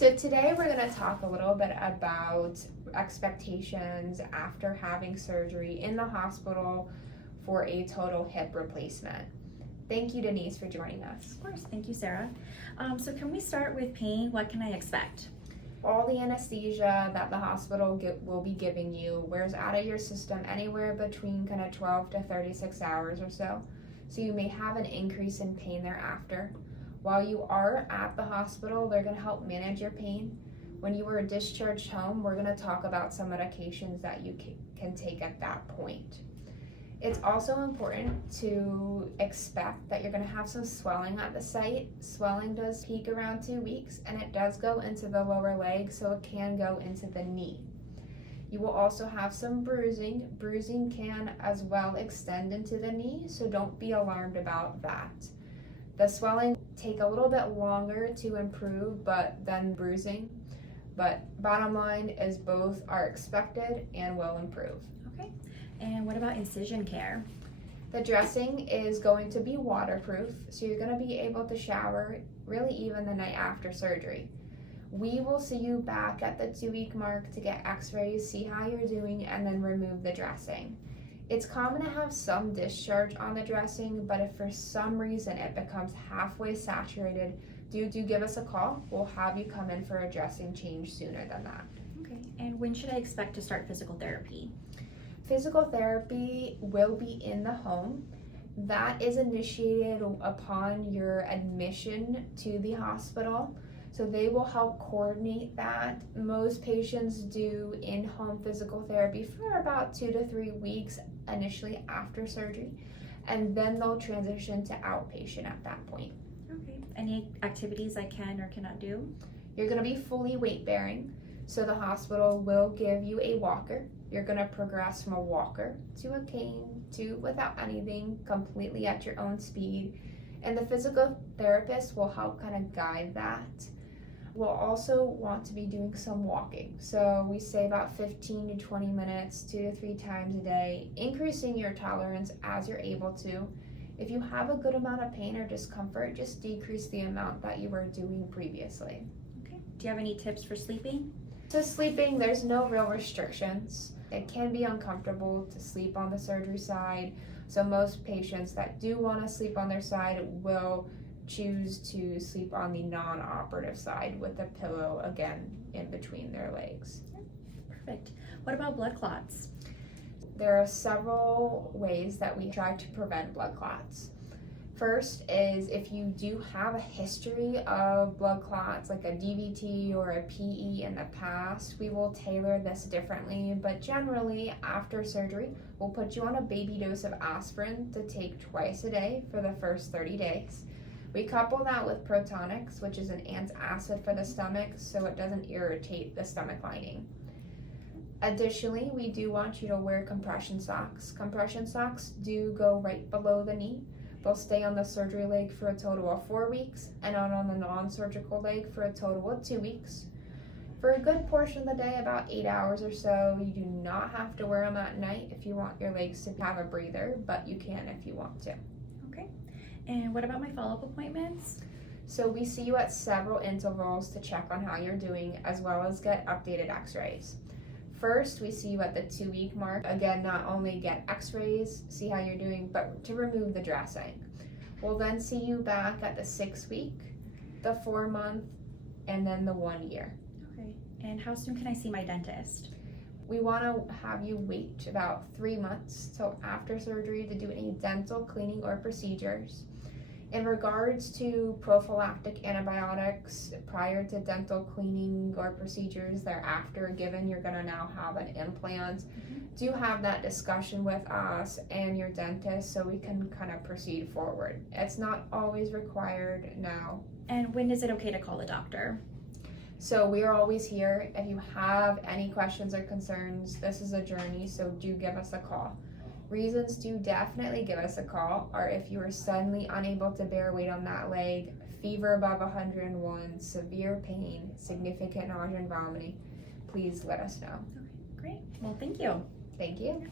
So today we're going to talk a little bit about expectations after having surgery in the hospital for a total hip replacement. Thank you, Denise, for joining us. Of course, thank you, Sarah. So can we start with pain? What can I expect? All the anesthesia that the hospital will be giving you wears out of your system anywhere between kind of 12 to 36 hours or so. So you may have an increase in pain thereafter. While you are at the hospital, they're going to help manage your pain. When you are discharged home, we're going to talk about some medications that you can take at that point. It's also important to expect that you're going to have some swelling at the site. Swelling does peak around 2 weeks, and it does go into the lower leg, so it can go into the knee. You will also have some bruising. Bruising can as well extend into the knee, so don't be alarmed about that. The swelling take a little bit longer to improve than bruising, but bottom line is both are expected and will improve. Okay, and what about incision care? The dressing is going to be waterproof, so you're going to be able to shower really even the night after surgery. We will see you back at the 2-week mark to get x-rays, see how you're doing, and then remove the dressing. It's common to have some discharge on the dressing, but if for some reason it becomes halfway saturated, do give us a call. We'll have you come in for a dressing change sooner than that. Okay, and when should I expect to start physical therapy? Physical therapy will be in the home. That is initiated upon your admission to the hospital. So they will help coordinate that. Most patients do in-home physical therapy for about 2 to 3 weeks initially after surgery, and then they'll transition to outpatient at that point. Okay, any activities I can or cannot do? You're going to be fully weight bearing, so the hospital will give you a walker. You're going to progress from a walker to a cane to without anything, completely at your own speed, and the physical therapist will help kind of guide that. We'll also want to be doing some walking. So we say about 15 to 20 minutes, 2 to 3 times a day, increasing your tolerance as you're able to. If you have a good amount of pain or discomfort, just decrease the amount that you were doing previously. Okay, do you have any tips for sleeping? So sleeping, there's no real restrictions. It can be uncomfortable to sleep on the surgery side. So most patients that do want to sleep on their side will choose to sleep on the non-operative side with a pillow, again, in between their legs. Perfect. What about blood clots? There are several ways that we try to prevent blood clots. First is if you do have a history of blood clots, like a DVT or a PE in the past, we will tailor this differently, but generally after surgery, we'll put you on a baby dose of aspirin to take twice a day for the first 30 days. We couple that with Protonics, which is an antacid for the stomach, so it doesn't irritate the stomach lining. Additionally, we do want you to wear compression socks. Compression socks do go right below the knee. They'll stay on the surgery leg for a total of 4 weeks and on the non-surgical leg for a total of 2 weeks. For a good portion of the day, about 8 hours or so, you do not have to wear them at night if you want your legs to have a breather, but you can if you want to. Okay, and what about my follow-up appointments? So we see you at several intervals to check on how you're doing, as well as get updated x-rays. First, we see you at the 2-week mark. Again, not only get x-rays, see how you're doing, but to remove the dressing. We'll then see you back at the 6-week, the 4-month, and then the 1 year. Okay, and how soon can I see my dentist? We want to have you wait about 3 months till after surgery to do any dental cleaning or procedures. In regards to prophylactic antibiotics prior to dental cleaning or procedures thereafter, given you're going to now have an implant, do have that discussion with us and your dentist so we can kind of proceed forward. It's not always required now. And when is it okay to call the doctor? So we are always here. If you have any questions or concerns, this is a journey, so do give us a call. Reasons to definitely give us a call are if you are suddenly unable to bear weight on that leg, fever above 101, severe pain, significant nausea and vomiting, please let us know. Okay, great. Well, thank you. Thank you.